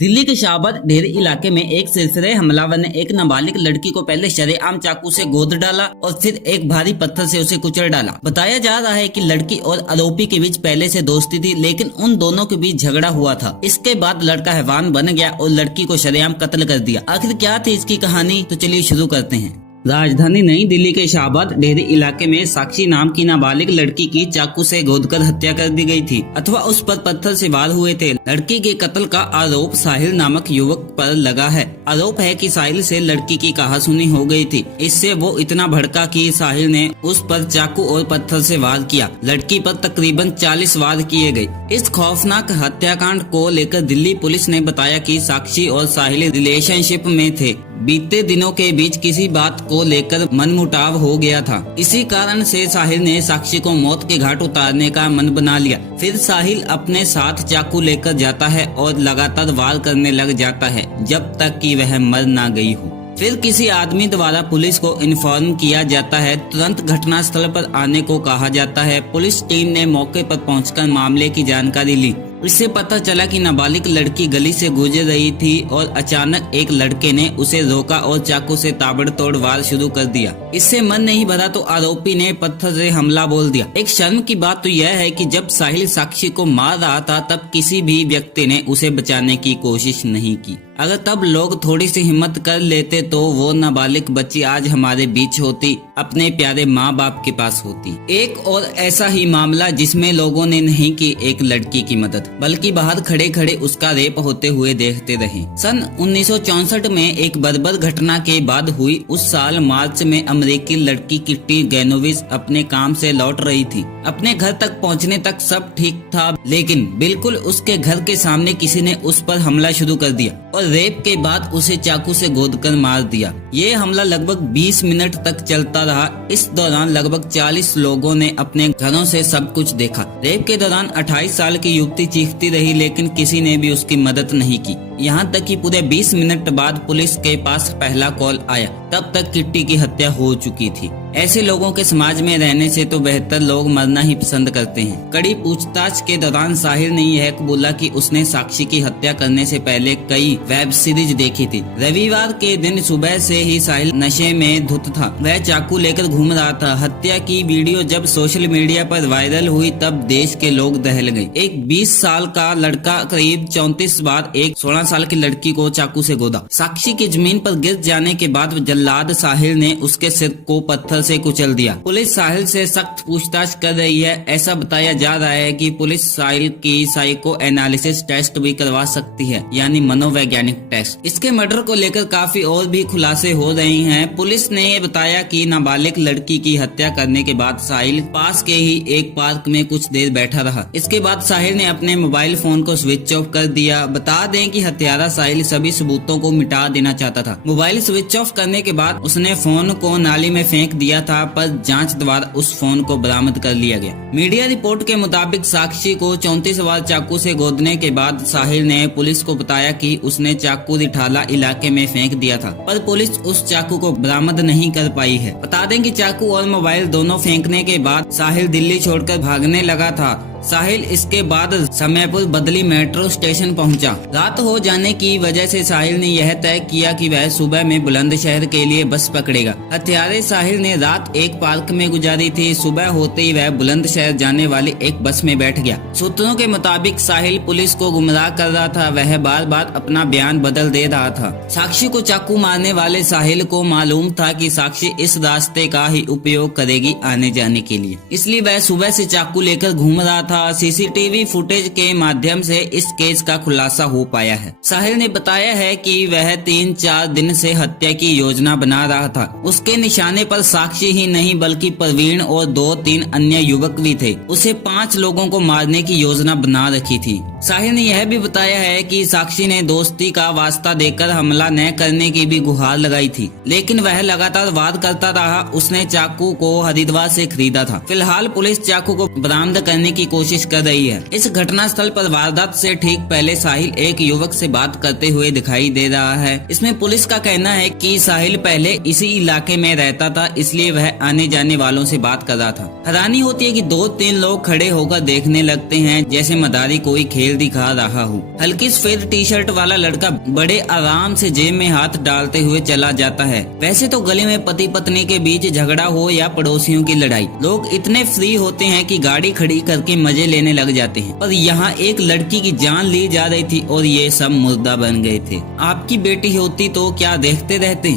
दिल्ली के शाहबाद ढेरी इलाके में एक सिलसिले हमलावर ने एक नाबालिग लड़की को पहले शरेआम चाकू से गोद डाला और फिर एक भारी पत्थर से उसे कुचल डाला। बताया जा रहा है कि लड़की और आरोपी के बीच पहले से दोस्ती थी, लेकिन उन दोनों के बीच झगड़ा हुआ था। इसके बाद लड़का हैवान बन गया और लड़की को शरेआम कत्ल कर दिया। आखिर क्या थी इसकी कहानी, तो चलिए शुरू करते हैं। राजधानी नई दिल्ली के शाहबाद ढेरी इलाके में साक्षी नाम की नाबालिग लड़की की चाकू से गोदकर हत्या कर दी गई थी अथवा उस पर पत्थर से वार हुए थे। लड़की के कत्ल का आरोप साहिल नामक युवक पर लगा है। आरोप है कि साहिल से लड़की की कहासुनी हो गई थी। इससे वो इतना भड़का कि साहिल ने उस पर चाकू और पत्थर से वार किया। लड़की पर तकरीबन 40 वार किए गए। इस खौफनाक हत्याकांड को लेकर दिल्ली पुलिस ने बताया कि साक्षी और साहिल रिलेशनशिप में थे। बीते दिनों के बीच किसी बात को लेकर मनमुटाव हो गया था। इसी कारण से साहिल ने साक्षी को मौत के घाट उतारने का मन बना लिया। फिर साहिल अपने साथ चाकू लेकर जाता है और लगातार वार करने लग जाता है जब तक कि वह मर ना गई हो। फिर किसी आदमी द्वारा पुलिस को इन्फॉर्म किया जाता है। तुरंत घटनास्थल पर आने को कहा जाता है। पुलिस टीम ने मौके पर पहुंचकर मामले की जानकारी ली। इससे पता चला कि नाबालिग लड़की गली से गुजर रही थी और अचानक एक लड़के ने उसे रोका और चाकू से ताबड़तोड़ वार शुरू कर दिया। इससे मन नहीं भरा तो आरोपी ने पत्थर से हमला बोल दिया। एक शर्म की बात तो यह है कि जब साहिल साक्षी को मार रहा था तब किसी भी व्यक्ति ने उसे बचाने की कोशिश नहीं की। अगर तब लोग थोड़ी सी हिम्मत कर लेते तो वो नाबालिग बच्ची आज हमारे बीच होती, अपने प्यारे माँ बाप के पास होती। एक और ऐसा ही मामला जिसमें लोगों ने नहीं की एक लड़की की मदद, बल्कि बाहर खड़े खड़े उसका रेप होते हुए देखते रहे। सन 1964 में एक बर्बर घटना के बाद हुई। उस साल मार्च में अमेरिकी लड़की किट्टी गैनोविच अपने काम से लौट रही थी। अपने घर तक पहुंचने तक सब ठीक था, लेकिन बिल्कुल उसके घर के सामने किसी ने उस पर हमला शुरू कर दिया और रेप के बाद उसे चाकू से गोदकर मार दिया। ये हमला लगभग 20 मिनट तक चलता रहा। इस दौरान लगभग 40 लोगों ने अपने घरों से सब कुछ देखा। रेप के दौरान 28 साल की युवती चीखती रही, लेकिन किसी ने भी उसकी मदद नहीं की। यहाँ तक कि पूरे 20 मिनट बाद पुलिस के पास पहला कॉल आया। तब तक किट्टी की हत्या हो चुकी थी। ऐसे लोगों के समाज में रहने से तो बेहतर लोग मरना ही पसंद करते हैं। कड़ी पूछताछ के दौरान साहिल ने यह कबूला कि उसने साक्षी की हत्या करने से पहले कई वेब सीरीज देखी थी। रविवार के दिन सुबह से ही साहिल नशे में धुत था। वह चाकू लेकर घूम रहा था। हत्या की वीडियो जब सोशल मीडिया पर वायरल हुई तब देश के लोग दहल गए। एक 20 साल का लड़का करीब 34 बार एक 16 साल की लड़की को चाकू से गोदा। साक्षी की जमीन पर गिर जाने के बाद जल्लाद साहिल ने उसके सिर को पत्थर से कुचल दिया। पुलिस साहिल से सख्त पूछताछ कर रही है। ऐसा बताया जा रहा है कि पुलिस साहिल की साइको एनालिसिस टेस्ट भी करवा सकती है, यानी मनोवैज्ञानिक टेस्ट। इसके मर्डर को लेकर काफी और भी खुलासे हो रहे हैं। पुलिस ने बताया कि नाबालिग लड़की की हत्या करने के बाद साहिल पास के ही एक पार्क में कुछ देर बैठा रहा। इसके बाद साहिल ने अपने मोबाइल फोन को स्विच ऑफ कर दिया। बता दें कि हत्यारा साहिल सभी सबूतों को मिटा देना चाहता था। मोबाइल स्विच ऑफ करने के बाद उसने फोन को नाली में फेंक दिया था, पर जांच द्वारा उस फोन को बरामद कर लिया गया। मीडिया रिपोर्ट के मुताबिक साक्षी को 34 बार चाकू से गोदने के बाद साहिल ने पुलिस को बताया कि उसने चाकू रिठाला इलाके में फेंक दिया था, पर पुलिस उस चाकू को बरामद नहीं कर पाई है। बता दें कि चाकू और मोबाइल दोनों फेंकने के बाद साहिल दिल्ली छोड़कर भागने लगा था। साहिल इसके बाद समय पर बदली मेट्रो स्टेशन पहुंचा। रात हो जाने की वजह से साहिल ने यह तय किया कि वह सुबह में बुलंदशहर के लिए बस पकड़ेगा। हत्यारे साहिल ने रात एक पार्क में गुजारी थी। सुबह होते ही वह बुलंदशहर जाने वाली एक बस में बैठ गया। सूत्रों के मुताबिक साहिल पुलिस को गुमराह कर रहा था। वह बार बार अपना बयान बदल दे रहा था। साक्षी को चाकू मारने वाले साहिल को मालूम था कि साक्षी इस रास्ते का ही उपयोग करेगी आने जाने के लिए, इसलिए वह सुबह से चाकू लेकर घूम रहा था। सीसीटीवी फुटेज के माध्यम से इस केस का खुलासा हो पाया है। साहिल ने बताया है कि वह 3-4 दिन से हत्या की योजना बना रहा था। उसके निशाने पर साक्षी ही नहीं बल्कि प्रवीण और 2-3 अन्य युवक भी थे। उसे 5 लोगों को मारने की योजना बना रखी थी। साहिल ने यह भी बताया है कि साक्षी ने दोस्ती का वास्ता देकर हमला न करने की भी गुहार लगाई थी, लेकिन वह लगातार वार करता रहा। उसने चाकू को हरिद्वार से खरीदा था। फिलहाल पुलिस चाकू को बरामद करने की कोशिश कोशिश कर रही है। इस घटना स्थल पर वारदात से ठीक पहले साहिल एक युवक से बात करते हुए दिखाई दे रहा है। इसमें पुलिस का कहना है कि साहिल पहले इसी इलाके में रहता था, इसलिए वह आने जाने वालों से बात कर रहा था। हैरानी होती है कि 2-3 लोग खड़े होकर देखने लगते हैं जैसे मदारी कोई खेल दिखा रहा हो। हल्की सफेद टी शर्ट वाला लड़का बड़े आराम से जेब में हाथ डालते हुए चला जाता है। वैसे तो गली में पति पत्नी के बीच झगड़ा हो या पड़ोसियों की लड़ाई, लोग इतने फ्री होते हैं कि गाड़ी खड़ी करके मजे लेने लग जाते हैं, पर यहाँ एक लड़की की जान ली जा रही थी और ये सब मुर्दा बन गए थे। आपकी बेटी होती तो क्या देखते रहते?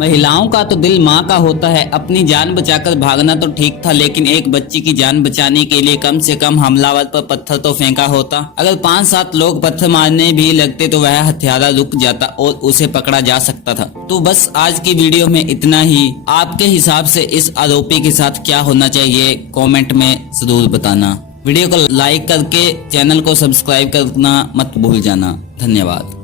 महिलाओं का तो दिल माँ का होता है। अपनी जान बचाकर भागना तो ठीक था, लेकिन एक बच्ची की जान बचाने के लिए कम से कम हमलावर पर पत्थर तो फेंका होता। अगर 5-7 लोग पत्थर मारने भी लगते तो वह हत्यारा रुक जाता और उसे पकड़ा जा सकता था। तो बस आज की वीडियो में इतना ही। आपके हिसाब से इस आरोपी के साथ क्या होना चाहिए, कमेंट में जरूर बताना। वीडियो को लाइक करके चैनल को सब्सक्राइब करना मत भूल जाना। धन्यवाद।